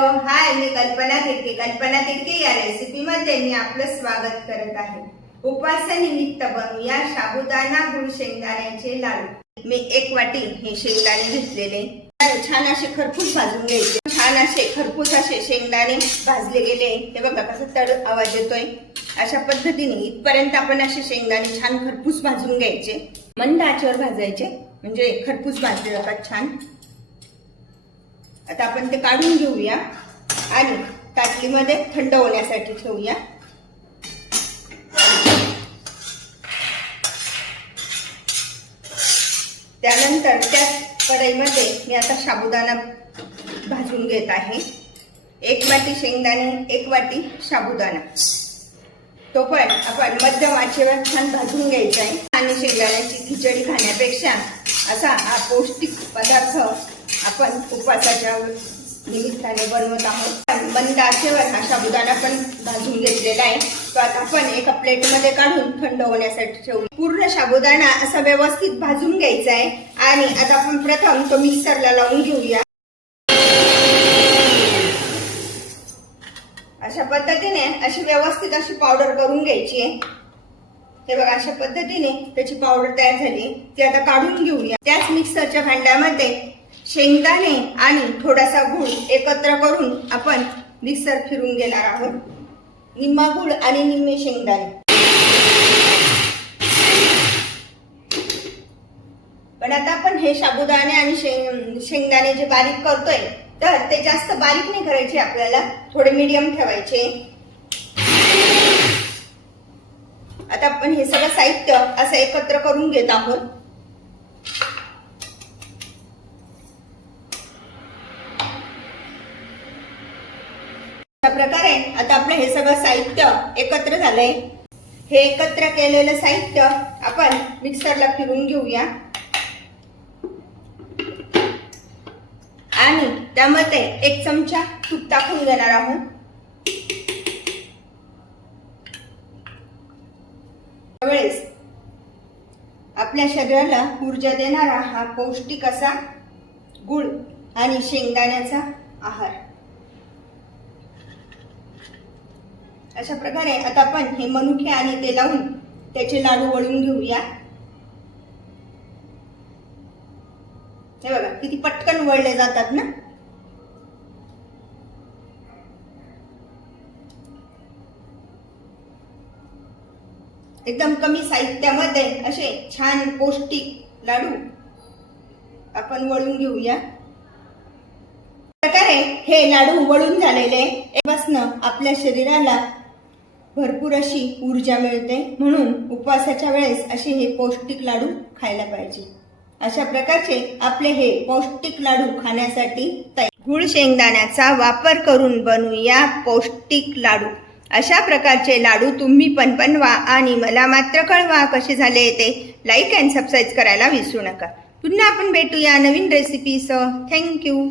हाय मी कल्पना तिडके. कल्पना तिडके या रेसिपी मध्ये मी आपलं स्वागत करत आहे. उपवासानिमित्त बनवूया साबुदाणा गुळ शेंगदाण्याचे लाडू. मी एक वाटी हे शेंगदाणे घेतलेले. छान असे खरपूस भाजून घ्यायचे. छान असे खरपूस असे शेंगदाणे भाजले गेले. हे बघा कसं तड आवाज येतोय. अशा पद्धतीने इथपर्यंत आपण असे शेंगदाणे छान खरपूस भाजून घ्यायचे. मंद आचेवर भाजायचे. म्हणजे खरपूस भाजले जातात छान. आता आपण ते काढून घेऊया आणि ताटलीमध्ये थंड होण्यासाठी ठेवूया. त्यानंतर त्या कढईमध्ये मी आता साबुदाणा भाजून घेत आहे. एक वाटी शेंगदाणे एक वाटी साबुदाणा. तो पण आपण मध्यम आचेवर छान भाजून घ्यायचा आहे. आणि शेंगदाण्याची खिचडी खाण्यापेक्षा असा हा पौष्टिक पदार्थ आपण उपवासाच्या निमित्ताने बनवत आहोत. बंद असेवर हा साबुदाणा पण भाजून घेतलेला आहे. तो आता आपण एका प्लेटमध्ये काढून थंड होण्यासाठी ठेवू. पूर्ण साबुदाणा असा व्यवस्थित भाजून घ्यायचा आहे. आणि आता आपण प्रथम तो मिक्सरला लावून घेऊया. अशा पद्धतीने अशी व्यवस्थित अशी पावडर करून घ्यायची आहे. हे बघा अशा पद्धतीने त्याची पावडर तयार झाली. ती आता काढून घेऊया. त्याच मिक्सरच्या भांड्यामध्ये शेंगदाणे आणि थोडासा गूळ एकत्र करून आपण मिक्सर फिरून घेणार आहोत. निम्मा गूळ आणि निम्मे शेंगदाणे. पण आता आपण हे साबुदाणे आणि शेंग शेंगदाणे जे बारीक करतोय तर ते जास्त बारीक नाही करायचे आपल्याला थोडे मीडियम ठेवायचे. आता आपण हे सगळं साहित्य असं एकत्र करून घेत आहोत. प्रकारे आता आपलं हे सगळं साहित्य एकत्र झालंय. हे एकत्र केलेलं साहित्य आपण मिक्सरला फिरून घेऊया. आणि त्यामध्ये एक चमचा तूप टाकून घेणार आहोत. त्यावेळेस आपल्या शरीराला ऊर्जा देणारा हा पौष्टिक असा गुळ आणि शेंगदाण्याचा आहार. अशा प्रकारे आता आपण हे मनुके आणि ते लावून त्याचे लाडू वळून घेऊया. हे बघा किती पटकन वळले जातात ना? एकदम कमी साहित्यामध्ये असे छान पौष्टिक लाडू आपण वळून घेऊया. प्रकारे हे लाडू वळून झालेले बसनं आपल्या शरीराला भरपूर अशी ऊर्जा मिळते म्हणून उपवासाच्या वेळेस असे हे पौष्टिक लाडू खायला पाहिजे. अशा प्रकारचे आपले हे पौष्टिक लाडू खाण्यासाठी गुळ शेंगदाण्याचा वापर करून बनवूया पौष्टिक लाडू. अशा प्रकारचे लाडू तुम्ही पण बनवा आणि मला मात्र कळवा कसे झाले ते लाईक अँड सबस्क्राईब करायला विसरू नका. पुन्हा आपण भेटूया नवीन रेसिपीसह थँक्यू